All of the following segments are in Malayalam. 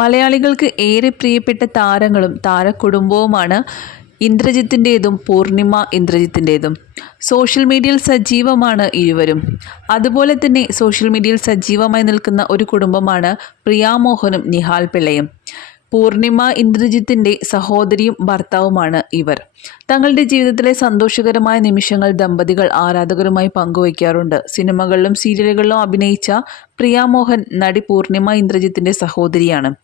മലയാളികൾക്ക് ഏറെ പ്രിയപ്പെട്ട താരങ്ങളും താരകുടുംബവുമാണ് ഇന്ദ്രജിത്തിന്റേതും പൂർണിമ ഇന്ദ്രജിത്തിന്റേതും. സോഷ്യൽ മീഡിയയിൽ സജീവമാണ് ഇരുവരും. അതുപോലെ തന്നെ സോഷ്യൽ മീഡിയയിൽ സജീവമായി നിൽക്കുന്ന ഒരു കുടുംബമാണ് പ്രിയാമോഹനും നിഹാൽ പിള്ളയും. പൂർണിമ ഇന്ദ്രജിത്തിന്റെ സഹോദരിയും ഭർത്താവുമാണ് ഇവർ. തങ്ങളുടെ ജീവിതത്തിലെ സന്തോഷകരമായ നിമിഷങ്ങൾ ദമ്പതികൾ ആരാധകരുമായി പങ്കുവയ്ക്കാറുണ്ട്. സിനിമകളിലും സീരിയലുകളിലും അഭിനയിച്ച പ്രിയാമോഹൻ നടി പൂർണിമ ഇന്ദ്രജിത്തിന്റെ സഹോദരിയാണ്.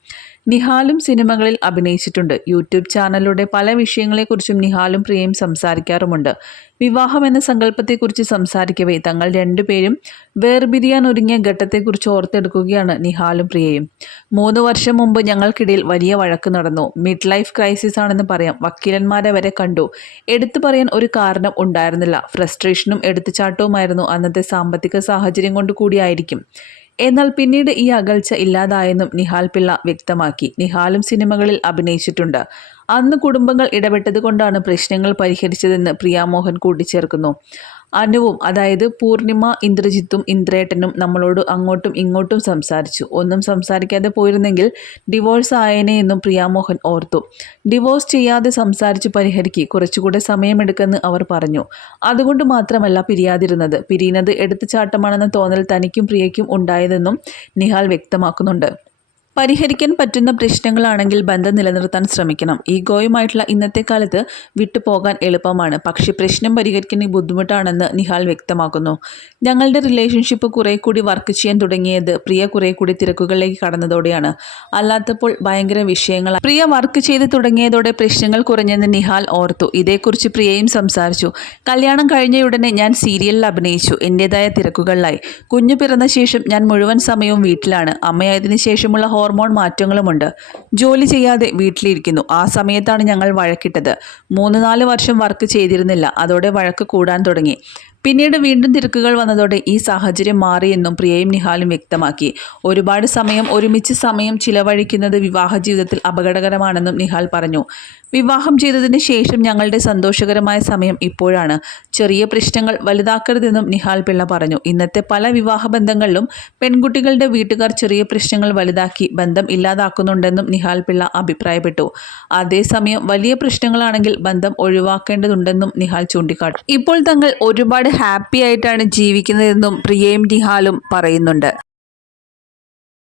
നിഹാലും സിനിമകളിൽ അഭിനയിച്ചിട്ടുണ്ട്. യൂട്യൂബ് ചാനലിലൂടെ പല വിഷയങ്ങളെക്കുറിച്ചും നിഹാലും പ്രിയയും സംസാരിക്കാറുമുണ്ട്. വിവാഹം എന്ന സങ്കല്പത്തെക്കുറിച്ച് സംസാരിക്കവേ തങ്ങൾ രണ്ടുപേരും വേർപിരിയാൻ ഒരുങ്ങിയ ഘട്ടത്തെക്കുറിച്ച് ഓർത്തെടുക്കുകയാണ് നിഹാലും പ്രിയയും. മൂന്ന് വർഷം മുമ്പ് ഞങ്ങൾക്കിടയിൽ വലിയ വഴക്ക് നടന്നു. മിഡ് ലൈഫ് ക്രൈസിസ് ആണെന്ന് പറയാം. വക്കീലന്മാരെ വരെ കണ്ടു. എടുത്തു പറയാൻ ഒരു കാരണം ഉണ്ടായിരുന്നില്ല. ഫ്രസ്ട്രേഷനും എടുത്തുചാട്ടവുമായിരുന്നു അന്നത്തെ സാമ്പത്തിക സാഹചര്യം കൊണ്ട് കൂടിയായിരിക്കും. എന്നാൽ പിന്നീട് ഈ അകൽച്ച ഇല്ലാതായെന്നും നിഹാൽ പിള്ള വ്യക്തമാക്കി. നിഹാലും സിനിമകളിൽ അഭിനയിച്ചിട്ടുണ്ട്. അന്ന് കുടുംബങ്ങൾ ഇടപെട്ടതുകൊണ്ടാണ് പ്രശ്നങ്ങൾ പരിഹരിച്ചതെന്ന് പ്രിയാമോഹൻ കൂട്ടിച്ചേർക്കുന്നു. അനുവും അതായത് പൂർണിമ ഇന്ദ്രജിത്തും ഇന്ദ്രേട്ടനും നമ്മളോട് അങ്ങോട്ടും ഇങ്ങോട്ടും സംസാരിച്ചു. ഒന്നും സംസാരിക്കാതെ പോയിരുന്നെങ്കിൽ ഡിവോഴ്സ് ആയേനെ എന്നും പ്രിയാമോഹൻ ഓർത്തു. ഡിവോഴ്സ് ചെയ്യാതെ സംസാരിച്ച് പരിഹരിക്ക് കുറച്ചുകൂടെ സമയമെടുക്കെന്ന് അവർ പറഞ്ഞു. അതുകൊണ്ട് മാത്രമല്ല പിരിയാതിരുന്നത്. പിരിയുന്നത് എടുത്തുചാട്ടമാണെന്ന തോന്നൽ തനിക്കും പ്രിയയ്ക്കും ഉണ്ടായതെന്നും നിഹാൽ വ്യക്തമാക്കുന്നുണ്ട്. പരിഹരിക്കാൻ പറ്റുന്ന പ്രശ്നങ്ങളാണെങ്കിൽ ബന്ധം നിലനിർത്താൻ ശ്രമിക്കണം. ഈഗോയുമായിട്ടുള്ള ഇന്നത്തെ കാലത്ത് വിട്ടുപോകാൻ എളുപ്പമാണ്. പക്ഷേ പ്രശ്നം പരിഹരിക്കുന്ന ബുദ്ധിമുട്ടാണെന്ന് നിഹാൽ വ്യക്തമാക്കുന്നു. ഞങ്ങളുടെ റിലേഷൻഷിപ്പ് കുറേ കൂടി വർക്ക് ചെയ്യാൻ തുടങ്ങിയത് പ്രിയ കുറേ കൂടി തിരക്കുകളിലേക്ക് കടന്നതോടെയാണ്. അല്ലാത്തപ്പോൾ ഭയങ്കര വിഷയങ്ങൾ പ്രിയ വർക്ക് ചെയ്ത് തുടങ്ങിയതോടെ പ്രശ്നങ്ങൾ കുറഞ്ഞെന്ന് നിഹാൽ ഓർത്തു. ഇതേക്കുറിച്ച് പ്രിയയും സംസാരിച്ചു. കല്യാണം കഴിഞ്ഞയുടനെ ഞാൻ സീരിയലിൽ അഭിനയിച്ചു. എന്റെതായ തിരക്കുകളിലായി. കുഞ്ഞു പിറന്ന ശേഷം ഞാൻ മുഴുവൻ സമയവും വീട്ടിലാണ്. അമ്മയായതിനു ശേഷമുള്ള ഹോർമോൺ മാറ്റങ്ങളുമുണ്ട്. ജോലി ചെയ്യാതെ വീട്ടിലിരിക്കുന്നു. ആ സമയത്താണ് ഞങ്ങൾ വഴക്കിട്ടത്. മൂന്ന് നാല് വർഷം വർക്ക് ചെയ്തിരുന്നില്ല. അതോടെ വഴക്ക് കൂടാൻ തുടങ്ങി. പിന്നീട് വീണ്ടും തിരക്കുകൾ വന്നതോടെ ഈ സാഹചര്യം മാറിയെന്നും പ്രിയയും നിഹാലും വ്യക്തമാക്കി. ഒരുപാട് സമയം ഒരുമിച്ച് സമയം ചിലവഴിക്കുന്നത് വിവാഹ ജീവിതത്തിൽ അപകടകരമാണെന്നും നിഹാൽ പറഞ്ഞു. വിവാഹം ചെയ്തതിന് ശേഷം ഞങ്ങളുടെ സന്തോഷകരമായ സമയം ഇപ്പോഴാണ്. ചെറിയ പ്രശ്നങ്ങൾ വലുതാക്കരുതെന്നും നിഹാൽ പിള്ള പറഞ്ഞു. ഇന്നത്തെ പല വിവാഹ ബന്ധങ്ങളിലും പെൺകുട്ടികളുടെ വീട്ടുകാർ ചെറിയ പ്രശ്നങ്ങൾ വലുതാക്കി ബന്ധം ഇല്ലാതാക്കുന്നുണ്ടെന്നും നിഹാൽ പിള്ള അഭിപ്രായപ്പെട്ടു. അതേസമയം വലിയ പ്രശ്നങ്ങളാണെങ്കിൽ ബന്ധം ഒഴിവാക്കേണ്ടതുണ്ടെന്നും നിഹാൽ ചൂണ്ടിക്കാട്ടി. ഇപ്പോൾ തങ്ങൾ ഒരുപാട് ഹാപ്പി ആയിട്ടാണ് ജീവിക്കുന്നതെന്നും പ്രിയയും നിഹാലും പറയുന്നുണ്ട്.